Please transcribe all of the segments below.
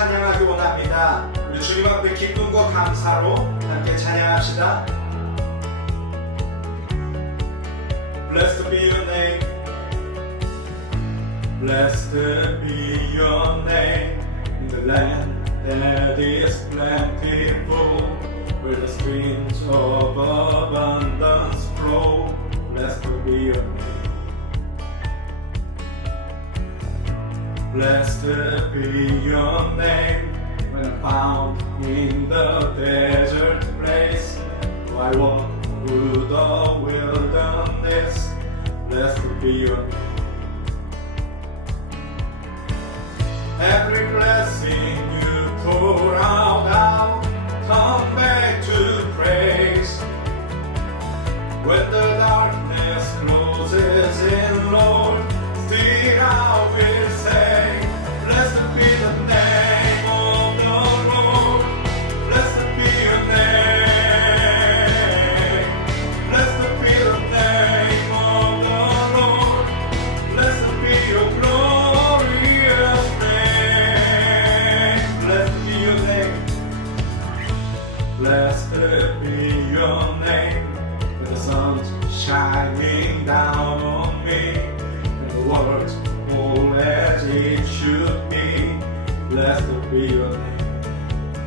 찬양하기 원합니다. 우리 주님 앞에 기쁨과 감사로 함께 찬양합시다. Blessed be your name. Blessed be your name in the land that is plentiful, where the streams of abundance flow. Blessed be your name. Blessed be your name when I found in the desert place. I walk through the wilderness. Blessed be your name. Every blessing you pour out, I'll come back to praise. When the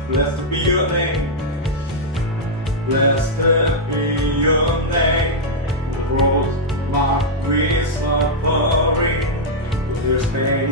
Blessed be your name. Blessed be your name. Suffering. There's pain.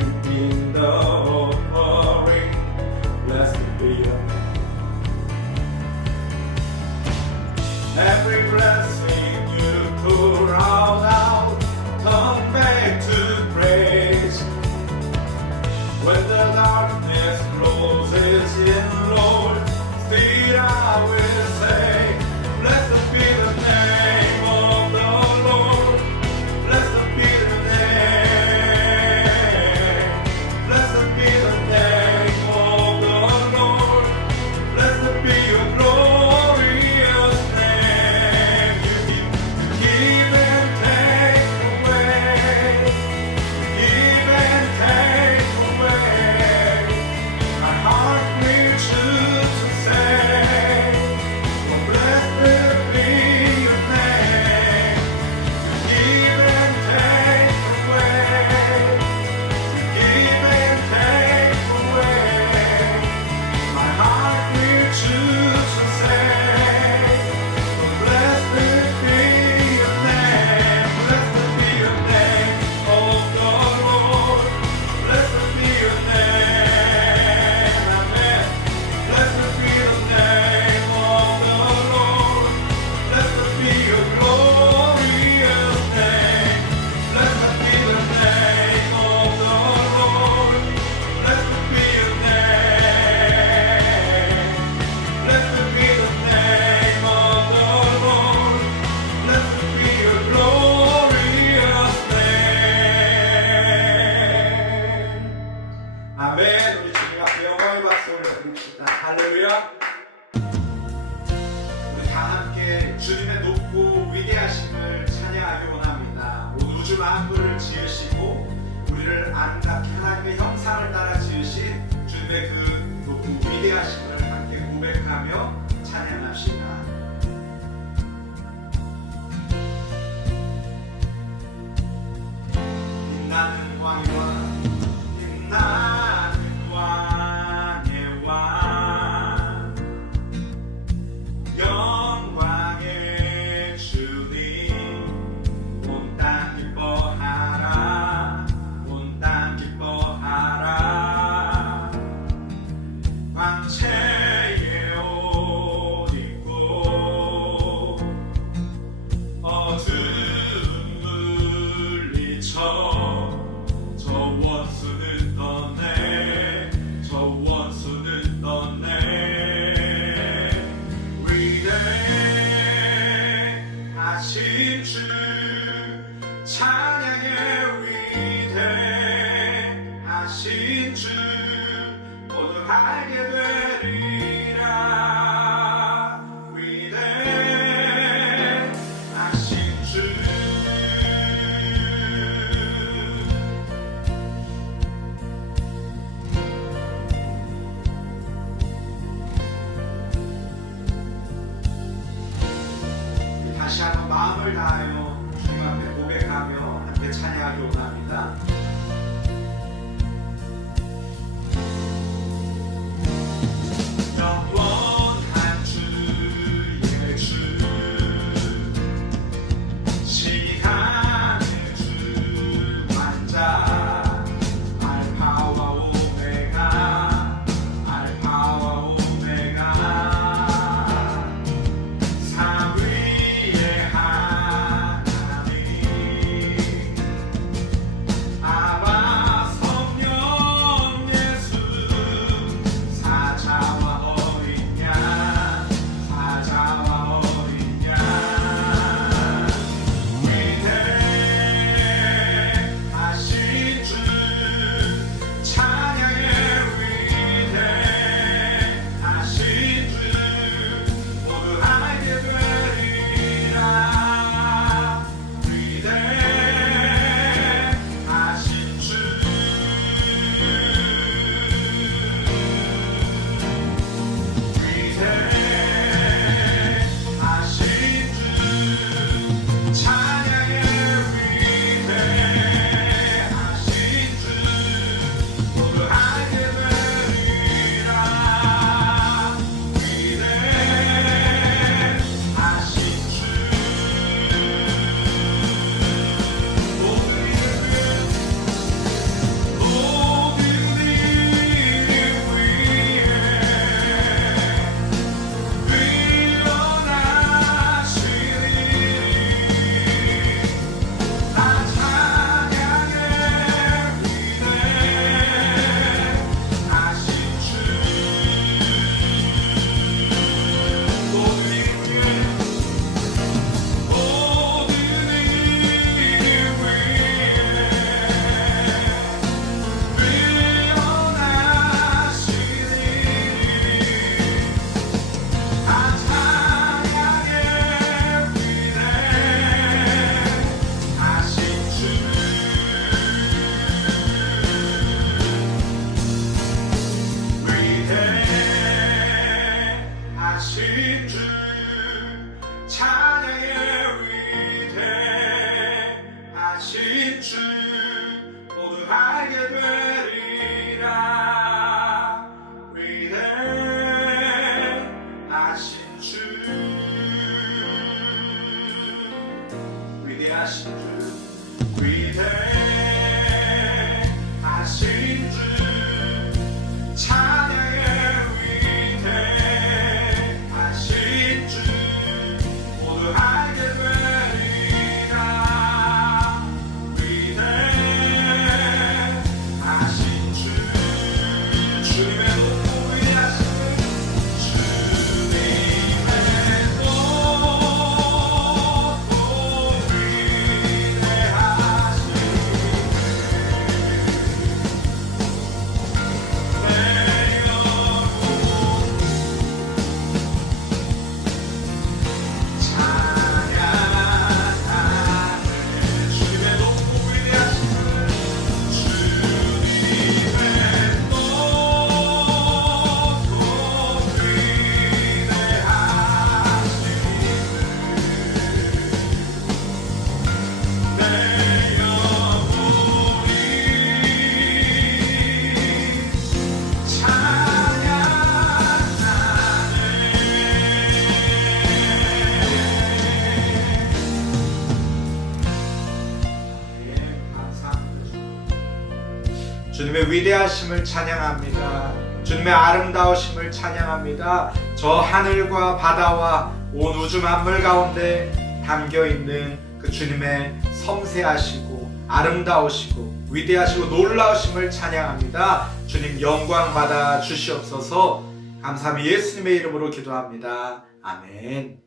주님의 위대하심을 찬양합니다. 주님의 아름다우심을 찬양합니다. 저 하늘과 바다와 온 우주 만물 가운데 담겨 있는 그 주님의 섬세하시고 아름다우시고 위대하시고 놀라우심을 찬양합니다. 주님 영광 받아 주시옵소서. 감사함이 예수님의 이름으로 기도합니다. 아멘.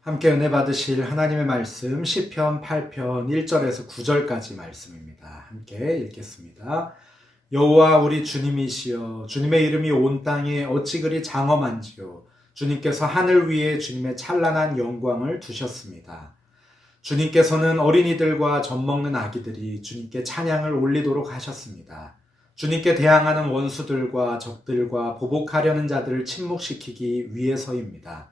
함께 은혜 받으실 하나님의 말씀 시편 8편 1절에서 9절까지 말씀입니다. 함께 읽겠습니다. 여호와 우리 주님이시여 주님의 이름이 온 땅에 어찌 그리 장엄한지요 주님께서 하늘 위에 주님의 찬란한 영광을 두셨습니다. 주님께서는 어린이들과 젖먹는 아기들이 주님께 찬양을 올리도록 하셨습니다. 주님께 대항하는 원수들과 적들과 보복하려는 자들을 침묵시키기 위해서입니다.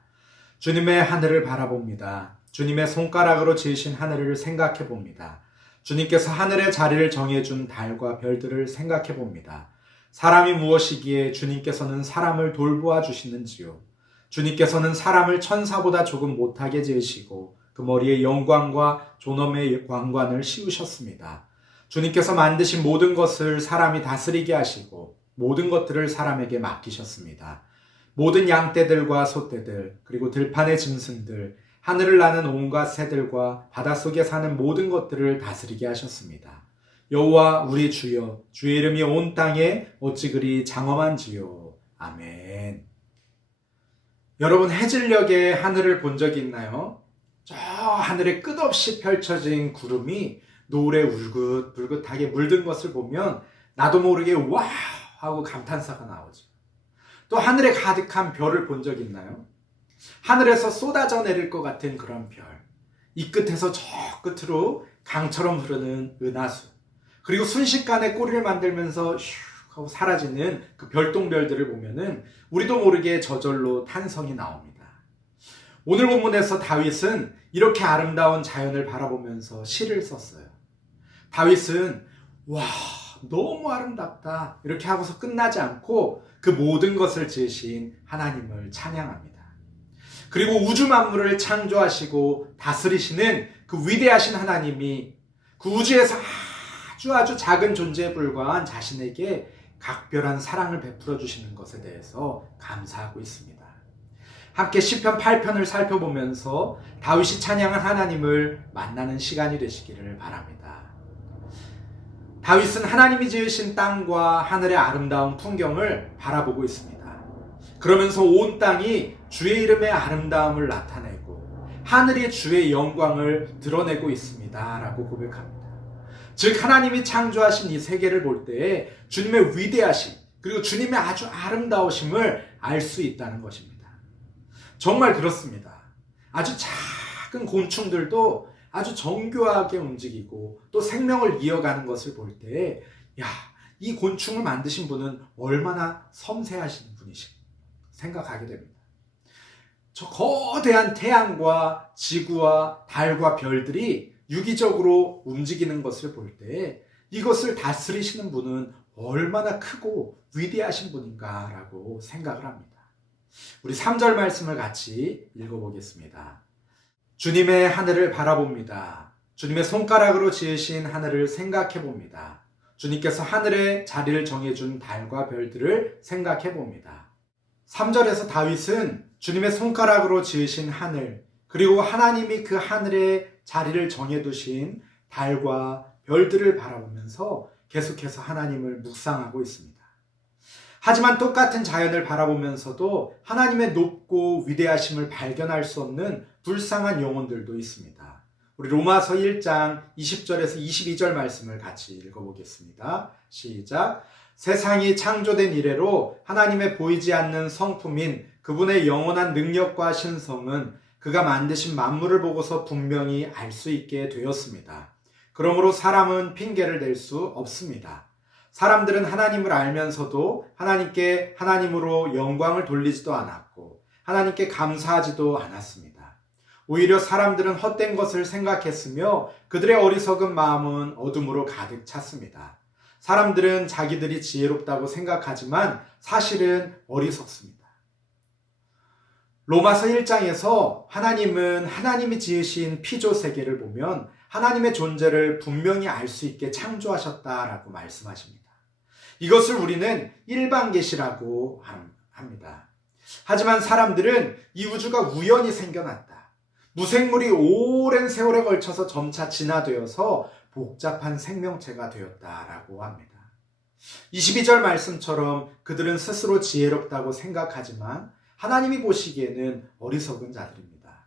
주님의 하늘을 바라봅니다. 주님의 손가락으로 지으신 하늘을 생각해 봅니다. 주님께서 하늘의 자리를 정해준 달과 별들을 생각해 봅니다. 사람이 무엇이기에 주님께서는 사람을 돌보아 주시는지요. 주님께서는 사람을 천사보다 조금 못하게 지으시고 그 머리에 영광과 존엄의 왕관을 씌우셨습니다. 주님께서 만드신 모든 것을 사람이 다스리게 하시고 모든 것들을 사람에게 맡기셨습니다. 모든 양떼들과 소떼들 그리고 들판의 짐승들 하늘을 나는 온갖 새들과 바닷속에 사는 모든 것들을 다스리게 하셨습니다. 여호와 우리 주여 주의 이름이 온 땅에 어찌 그리 장엄한지요. 아멘. 여러분 해질녘에 하늘을 본 적이 있나요? 저 하늘에 끝없이 펼쳐진 구름이 노을에 울긋불긋하게 물든 것을 보면 나도 모르게 와 하고 감탄사가 나오죠. 또 하늘에 가득한 별을 본 적 있나요? 하늘에서 쏟아져 내릴 것 같은 그런 별. 이 끝에서 저 끝으로 강처럼 흐르는 은하수. 그리고 순식간에 꼬리를 만들면서 슉 하고 사라지는 그 별똥별들을 보면은 우리도 모르게 저절로 탄성이 나옵니다. 오늘 본문에서 다윗은 이렇게 아름다운 자연을 바라보면서 시를 썼어요. 다윗은 와 너무 아름답다 이렇게 하고서 끝나지 않고 그 모든 것을 지으신 하나님을 찬양합니다. 그리고 우주 만물을 창조하시고 다스리시는 그 위대하신 하나님이 그 우주에서 아주 아주 작은 존재에 불과한 자신에게 각별한 사랑을 베풀어 주시는 것에 대해서 감사하고 있습니다. 함께 시편 8편을 살펴보면서 다윗이 찬양한 하나님을 만나는 시간이 되시기를 바랍니다. 다윗은 하나님이 지으신 땅과 하늘의 아름다운 풍경을 바라보고 있습니다. 그러면서 온 땅이 주의 이름의 아름다움을 나타내고 하늘이 주의 영광을 드러내고 있습니다. 라고 고백합니다. 즉, 하나님이 창조하신 이 세계를 볼 때에 주님의 위대하심, 그리고 주님의 아주 아름다우심을 알 수 있다는 것입니다. 정말 그렇습니다. 아주 작은 곤충들도 아주 정교하게 움직이고 또 생명을 이어가는 것을 볼 때, 야, 이 곤충을 만드신 분은 얼마나 섬세하신 분이실까 생각하게 됩니다. 저 거대한 태양과 지구와 달과 별들이 유기적으로 움직이는 것을 볼 때 이것을 다스리시는 분은 얼마나 크고 위대하신 분인가라고 생각을 합니다. 우리 3절 말씀을 같이 읽어보겠습니다. 주님의 하늘을 바라봅니다. 주님의 손가락으로 지으신 하늘을 생각해 봅니다. 주님께서 하늘에 자리를 정해준 달과 별들을 생각해 봅니다. 3절에서 다윗은 주님의 손가락으로 지으신 하늘, 그리고 하나님이 그 하늘에 자리를 정해두신 달과 별들을 바라보면서 계속해서 하나님을 묵상하고 있습니다. 하지만 똑같은 자연을 바라보면서도 하나님의 높고 위대하심을 발견할 수 없는 불쌍한 영혼들도 있습니다. 우리 로마서 1장 20절에서 22절 말씀을 같이 읽어보겠습니다. 시작. 세상이 창조된 이래로 하나님의 보이지 않는 성품인 그분의 영원한 능력과 신성은 그가 만드신 만물을 보고서 분명히 알 수 있게 되었습니다. 그러므로 사람은 핑계를 댈 수 없습니다. 사람들은 하나님을 알면서도 하나님께 하나님으로 영광을 돌리지도 않았고 하나님께 감사하지도 않았습니다. 오히려 사람들은 헛된 것을 생각했으며 그들의 어리석은 마음은 어둠으로 가득 찼습니다. 사람들은 자기들이 지혜롭다고 생각하지만 사실은 어리석습니다. 로마서 1장에서 하나님은 하나님이 지으신 피조 세계를 보면 하나님의 존재를 분명히 알 수 있게 창조하셨다라고 말씀하십니다. 이것을 우리는 일반 계시라고 합니다. 하지만 사람들은 이 우주가 우연히 생겨났다. 무생물이 오랜 세월에 걸쳐서 점차 진화되어서 복잡한 생명체가 되었다라고 합니다. 22절 말씀처럼 그들은 스스로 지혜롭다고 생각하지만 하나님이 보시기에는 어리석은 자들입니다.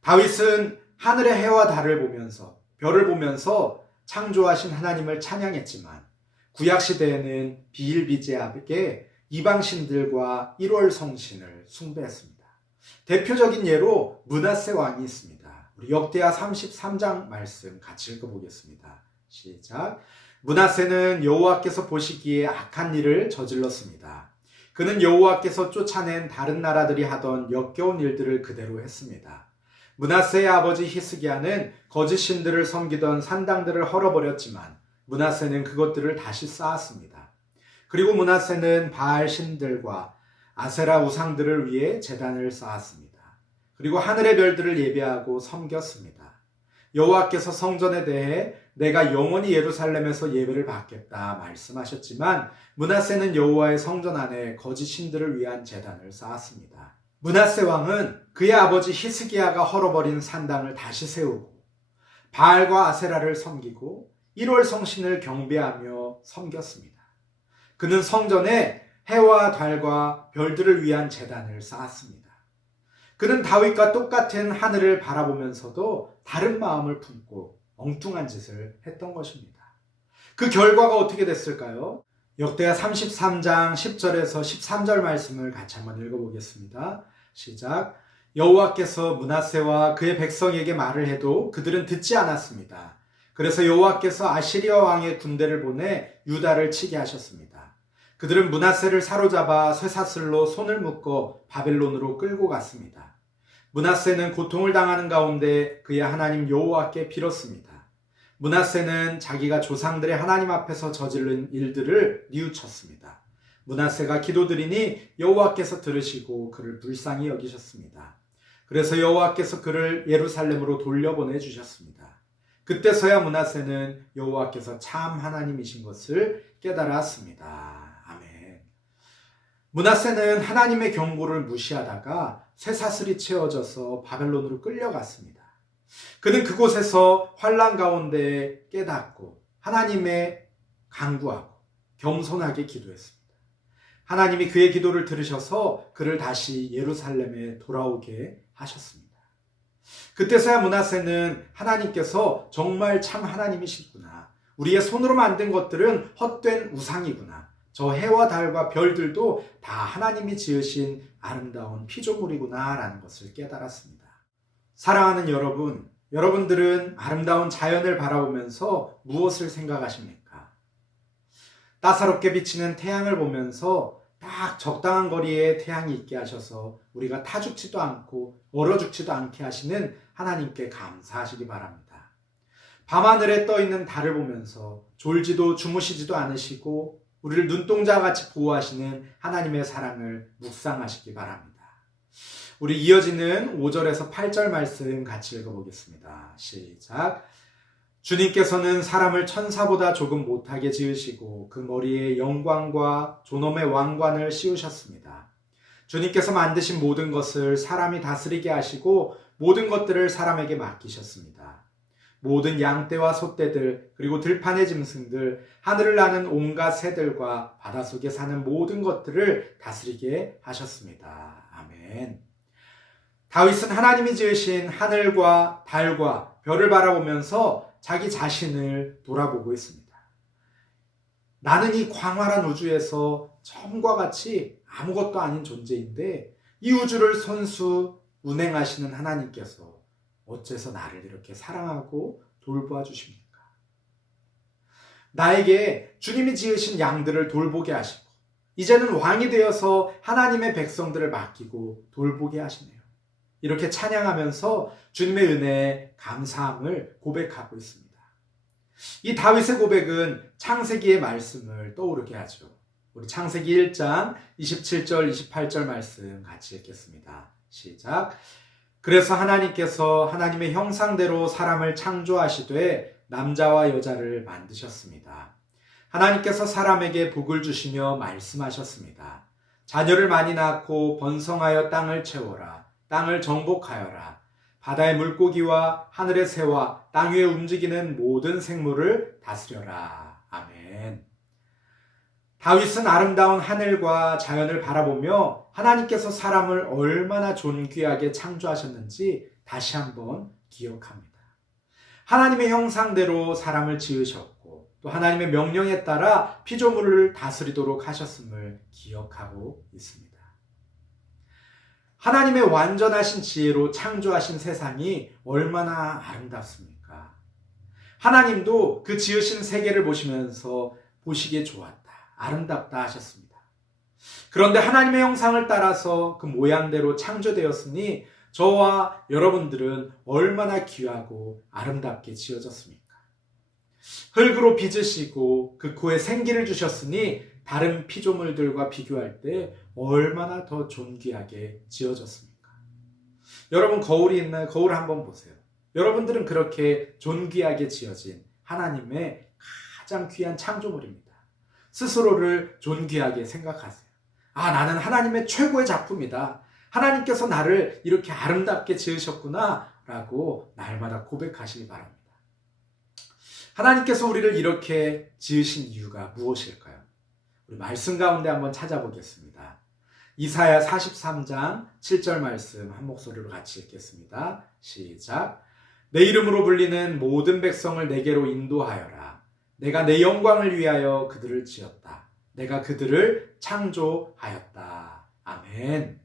다윗은 하늘의 해와 달을 보면서 별을 보면서 창조하신 하나님을 찬양했지만 구약 시대에는 비일비재하게 이방신들과 1월 성신을 숭배했습니다. 대표적인 예로 문하세 왕이 있습니다. 역대하 33장 말씀 같이 읽어보겠습니다. 시작. 문하세는 여호와께서 보시기에 악한 일을 저질렀습니다. 그는 여호와께서 쫓아낸 다른 나라들이 하던 역겨운 일들을 그대로 했습니다. 문하세의 아버지 히스기야는 거짓 신들을 섬기던 산당들을 헐어버렸지만 문하세는 그것들을 다시 쌓았습니다. 그리고 문하세는 바알 신들과 아세라 우상들을 위해 재단을 쌓았습니다. 그리고 하늘의 별들을 예배하고 섬겼습니다. 여호와께서 성전에 대해 내가 영원히 예루살렘에서 예배를 받겠다 말씀하셨지만 문하세는 여호와의 성전 안에 거짓 신들을 위한 재단을 쌓았습니다. 문하세 왕은 그의 아버지 히스기야가 헐어버린 산당을 다시 세우고 바알과 아세라를 섬기고 1월 성신을 경배하며 섬겼습니다. 그는 성전에 해와 달과 별들을 위한 재단을 쌓았습니다. 그는 다윗과 똑같은 하늘을 바라보면서도 다른 마음을 품고 엉뚱한 짓을 했던 것입니다. 그 결과가 어떻게 됐을까요? 역대하 33장 10절에서 13절 말씀을 같이 한번 읽어보겠습니다. 시작. 여호와께서 문하세와 그의 백성에게 말을 해도 그들은 듣지 않았습니다. 그래서 여호와께서 아시리아 왕의 군대를 보내 유다를 치게 하셨습니다. 그들은 문하세를 사로잡아 쇠사슬로 손을 묶어 바벨론으로 끌고 갔습니다. 문하세는 고통을 당하는 가운데 그의 하나님 여호와께 빌었습니다. 문하세는 자기가 조상들의 하나님 앞에서 저지른 일들을 뉘우쳤습니다. 문하세가 기도드리니 여호와께서 들으시고 그를 불쌍히 여기셨습니다. 그래서 여호와께서 그를 예루살렘으로 돌려보내 주셨습니다. 그때서야 문하세는 여호와께서 참 하나님이신 것을 깨달았습니다. 문하세는 하나님의 경고를 무시하다가 쇠사슬이 채워져서 바벨론으로 끌려갔습니다. 그는 그곳에서 환란 가운데 깨닫고 하나님의 강구하고 겸손하게 기도했습니다. 하나님이 그의 기도를 들으셔서 그를 다시 예루살렘에 돌아오게 하셨습니다. 그때서야 문하세는 하나님께서 정말 참 하나님이시구나. 우리의 손으로 만든 것들은 헛된 우상이구나. 저 해와 달과 별들도 다 하나님이 지으신 아름다운 피조물이구나 라는 것을 깨달았습니다. 사랑하는 여러분, 여러분들은 아름다운 자연을 바라보면서 무엇을 생각하십니까? 따사롭게 비치는 태양을 보면서 딱 적당한 거리에 태양이 있게 하셔서 우리가 타 죽지도 않고 얼어 죽지도 않게 하시는 하나님께 감사하시기 바랍니다. 밤하늘에 떠 있는 달을 보면서 졸지도 주무시지도 않으시고 우리를 눈동자 같이 보호하시는 하나님의 사랑을 묵상하시기 바랍니다. 우리 이어지는 5절에서 8절 말씀 같이 읽어보겠습니다. 시작. 주님께서는 사람을 천사보다 조금 못하게 지으시고 그 머리에 영광과 존엄의 왕관을 씌우셨습니다. 주님께서 만드신 모든 것을 사람이 다스리게 하시고 모든 것들을 사람에게 맡기셨습니다. 모든 양떼와 소떼들 그리고 들판의 짐승들 하늘을 나는 온갖 새들과 바닷속에 사는 모든 것들을 다스리게 하셨습니다. 아멘. 다윗은 하나님이 지으신 하늘과 달과 별을 바라보면서 자기 자신을 돌아보고 있습니다. 나는 이 광활한 우주에서 처음과 같이 아무것도 아닌 존재인데 이 우주를 선수 운행하시는 하나님께서 어째서 나를 이렇게 사랑하고 돌보아 주십니까? 나에게 주님이 지으신 양들을 돌보게 하시고 이제는 왕이 되어서 하나님의 백성들을 맡기고 돌보게 하시네요. 이렇게 찬양하면서 주님의 은혜에 감사함을 고백하고 있습니다. 이 다윗의 고백은 창세기의 말씀을 떠오르게 하죠. 우리 창세기 1장 27절, 28절 말씀 같이 읽겠습니다. 시작. 그래서 하나님께서 하나님의 형상대로 사람을 창조하시되 남자와 여자를 만드셨습니다. 하나님께서 사람에게 복을 주시며 말씀하셨습니다. 자녀를 많이 낳고 번성하여 땅을 채워라. 땅을 정복하여라. 바다의 물고기와 하늘의 새와 땅 위에 움직이는 모든 생물을 다스려라. 아멘. 다윗은 아름다운 하늘과 자연을 바라보며 하나님께서 사람을 얼마나 존귀하게 창조하셨는지 다시 한번 기억합니다. 하나님의 형상대로 사람을 지으셨고 또 하나님의 명령에 따라 피조물을 다스리도록 하셨음을 기억하고 있습니다. 하나님의 완전하신 지혜로 창조하신 세상이 얼마나 아름답습니까? 하나님도 그 지으신 세계를 보시면서 보시기에 좋았다. 아름답다 하셨습니다. 그런데 하나님의 형상을 따라서 그 모양대로 창조되었으니 저와 여러분들은 얼마나 귀하고 아름답게 지어졌습니까? 흙으로 빚으시고 그 코에 생기를 주셨으니 다른 피조물들과 비교할 때 얼마나 더 존귀하게 지어졌습니까? 여러분 거울이 있나요? 거울 한번 보세요. 여러분들은 그렇게 존귀하게 지어진 하나님의 가장 귀한 창조물입니다. 스스로를 존귀하게 생각하세요. 아, 나는 하나님의 최고의 작품이다. 하나님께서 나를 이렇게 아름답게 지으셨구나. 라고 날마다 고백하시기 바랍니다. 하나님께서 우리를 이렇게 지으신 이유가 무엇일까요? 우리 말씀 가운데 한번 찾아보겠습니다. 이사야 43장 7절 말씀 한 목소리로 같이 읽겠습니다. 시작. 내 이름으로 불리는 모든 백성을 내게로 인도하여라. 내가 내 영광을 위하여 그들을 지었다. 내가 그들을 창조하였다. 아멘.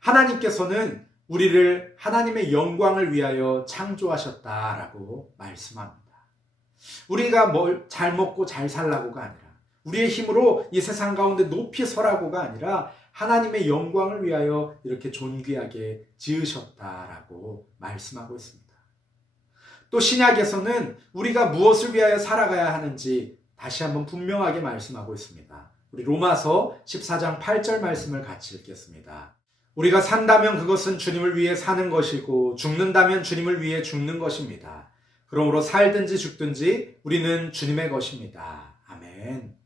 하나님께서는 우리를 하나님의 영광을 위하여 창조하셨다라고 말씀합니다. 우리가 뭘 잘 먹고 잘 살라고가 아니라 우리의 힘으로 이 세상 가운데 높이 서라고가 아니라 하나님의 영광을 위하여 이렇게 존귀하게 지으셨다라고 말씀하고 있습니다. 또 신약에서는 우리가 무엇을 위하여 살아가야 하는지 다시 한번 분명하게 말씀하고 있습니다. 우리 로마서 14장 8절 말씀을 같이 읽겠습니다. 우리가 산다면 그것은 주님을 위해 사는 것이고 죽는다면 주님을 위해 죽는 것입니다. 그러므로 살든지 죽든지 우리는 주님의 것입니다. 아멘.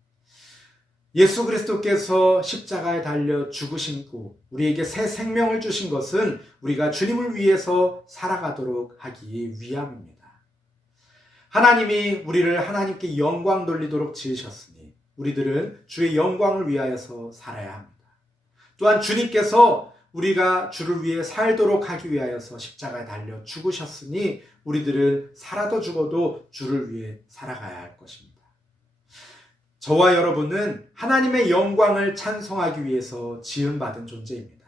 예수 그리스도께서 십자가에 달려 죽으시고 우리에게 새 생명을 주신 것은 우리가 주님을 위해서 살아가도록 하기 위함입니다. 하나님이 우리를 하나님께 영광 돌리도록 지으셨으니 우리들은 주의 영광을 위하여서 살아야 합니다. 또한 주님께서 우리가 주를 위해 살도록 하기 위하여서 십자가에 달려 죽으셨으니 우리들은 살아도 죽어도 주를 위해 살아가야 할 것입니다. 저와 여러분은 하나님의 영광을 찬송하기 위해서 지음받은 존재입니다.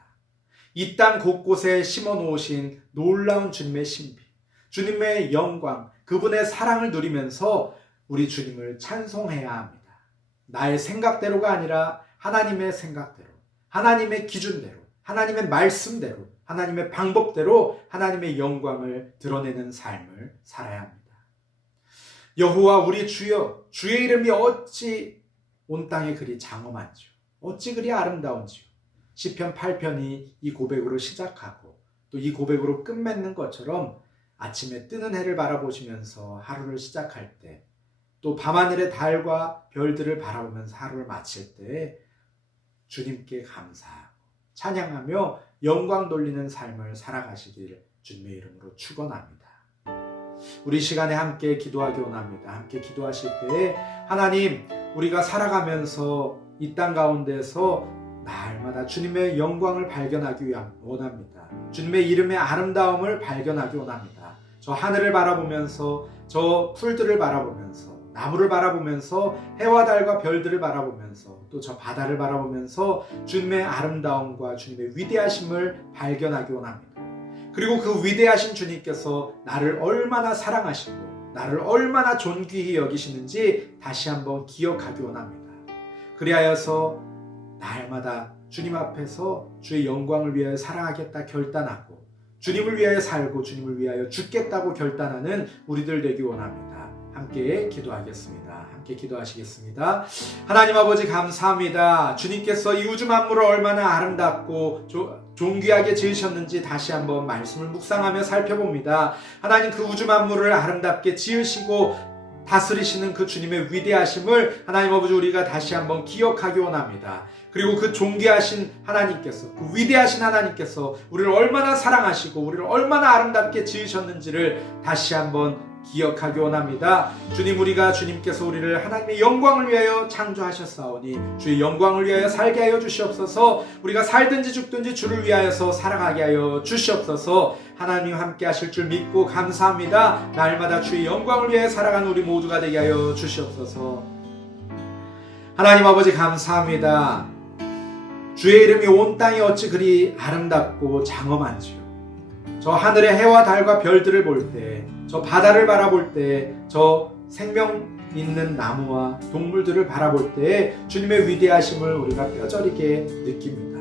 이 땅 곳곳에 심어 놓으신 놀라운 주님의 신비, 주님의 영광, 그분의 사랑을 누리면서 우리 주님을 찬송해야 합니다. 나의 생각대로가 아니라 하나님의 생각대로, 하나님의 기준대로, 하나님의 말씀대로, 하나님의 방법대로 하나님의 영광을 드러내는 삶을 살아야 합니다. 여호와 우리 주여 주의 이름이 어찌 온 땅에 그리 장엄한지요 어찌 그리 아름다운지요 시편 8편이 이 고백으로 시작하고 또 이 고백으로 끝맺는 것처럼 아침에 뜨는 해를 바라보시면서 하루를 시작할 때 또 밤하늘의 달과 별들을 바라보면서 하루를 마칠 때 주님께 감사하고 찬양하며 영광 돌리는 삶을 살아가시길 주님의 이름으로 축원합니다. 우리 시간에 함께 기도하기 원합니다. 함께 기도하실 때에 하나님 우리가 살아가면서 이 땅 가운데서 날마다 주님의 영광을 발견하기 원합니다. 주님의 이름의 아름다움을 발견하기 원합니다. 저 하늘을 바라보면서 저 풀들을 바라보면서 나무를 바라보면서 해와 달과 별들을 바라보면서 또 저 바다를 바라보면서 주님의 아름다움과 주님의 위대하심을 발견하기 원합니다. 그리고 그 위대하신 주님께서 나를 얼마나 사랑하시고 나를 얼마나 존귀히 여기시는지 다시 한번 기억하기 원합니다. 그리하여서 날마다 주님 앞에서 주의 영광을 위하여 살아가겠다 결단하고 주님을 위하여 살고 주님을 위하여 죽겠다고 결단하는 우리들 되기 원합니다. 함께 기도하겠습니다. 함께 기도하시겠습니다. 하나님 아버지 감사합니다. 주님께서 이 우주 만물을 얼마나 아름답고 조, 존귀하게 지으셨는지 다시 한번 말씀을 묵상하며 살펴봅니다. 하나님 그 우주 만물을 아름답게 지으시고 다스리시는 그 주님의 위대하심을 하나님 아버지 우리가 다시 한번 기억하기 원합니다. 그리고 그 존귀하신 하나님께서 그 위대하신 하나님께서 우리를 얼마나 사랑하시고 우리를 얼마나 아름답게 지으셨는지를 다시 한번 기억하기 원합니다. 주님 우리가 주님께서 우리를 하나님의 영광을 위하여 창조하셨사오니 주의 영광을 위하여 살게 하여 주시옵소서. 우리가 살든지 죽든지 주를 위하여서 살아가게 하여 주시옵소서. 하나님 함께 하실 줄 믿고 감사합니다. 날마다 주의 영광을 위하여 살아가는 우리 모두가 되게 하여 주시옵소서. 하나님 아버지 감사합니다. 주의 이름이 온 땅이 어찌 그리 아름답고 장엄한지요. 저 하늘의 해와 달과 별들을 볼 때, 저 바다를 바라볼 때, 저 생명 있는 나무와 동물들을 바라볼 때 주님의 위대하심을 우리가 뼈저리게 느낍니다.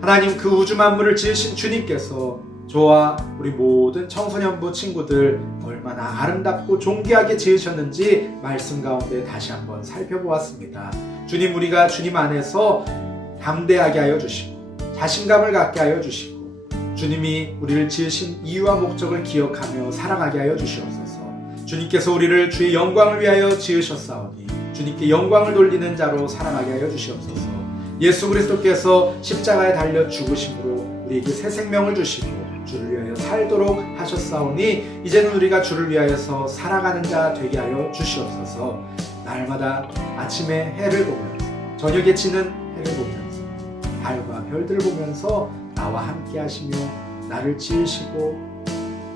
하나님 그 우주 만물을 지으신 주님께서 저와 우리 모든 청소년부 친구들 얼마나 아름답고 존귀하게 지으셨는지 말씀 가운데 다시 한번 살펴보았습니다. 주님 우리가 주님 안에서 담대하게 하여 주시고 자신감을 갖게 하여 주시고 주님이 우리를 지으신 이유와 목적을 기억하며 살아가게 하여 주시옵소서. 주님께서 우리를 주의 영광을 위하여 지으셨사오니 주님께 영광을 돌리는 자로 살아가게 하여 주시옵소서. 예수 그리스도께서 십자가에 달려 죽으심으로 우리에게 새 생명을 주시고 주를 위하여 살도록 하셨사오니 이제는 우리가 주를 위하여서 살아가는 자 되게 하여 주시옵소서. 날마다 아침에 해를 보면서 저녁에 지는 해를 보면서 달과 별들을 보면서 나와 함께 하시며 나를 지으시고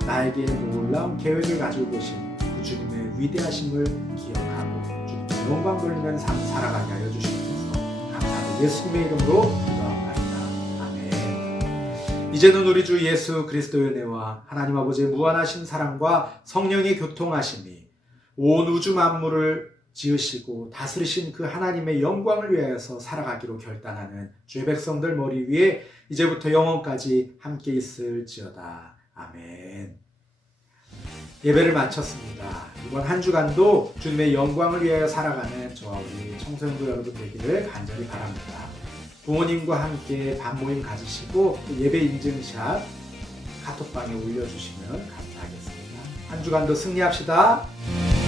나에게 놀라운 계획을 가지고 계신 그 주님의 위대하심을 기억하고 주님의 영광 돌리는 삶 살아가게 하여 주시옵소서. 감사하고 예수님의 이름으로 기도합니다. 아멘. 이제는 우리 주 예수 그리스도의 은혜와 하나님 아버지의 무한하신 사랑과 성령의 교통하심이 온 우주 만물을 지으시고 다스리신 그 하나님의 영광을 위하여서 살아가기로 결단하는 주의 백성들 머리 위에 이제부터 영원까지 함께 있을지어다. 아멘. 예배를 마쳤습니다. 이번 한 주간도 주님의 영광을 위하여 살아가는 저와 우리 청소년부 여러분 되기를 간절히 바랍니다. 부모님과 함께 반모임 가지시고 또 예배 인증샷 카톡방에 올려주시면 감사하겠습니다. 한 주간도 승리합시다.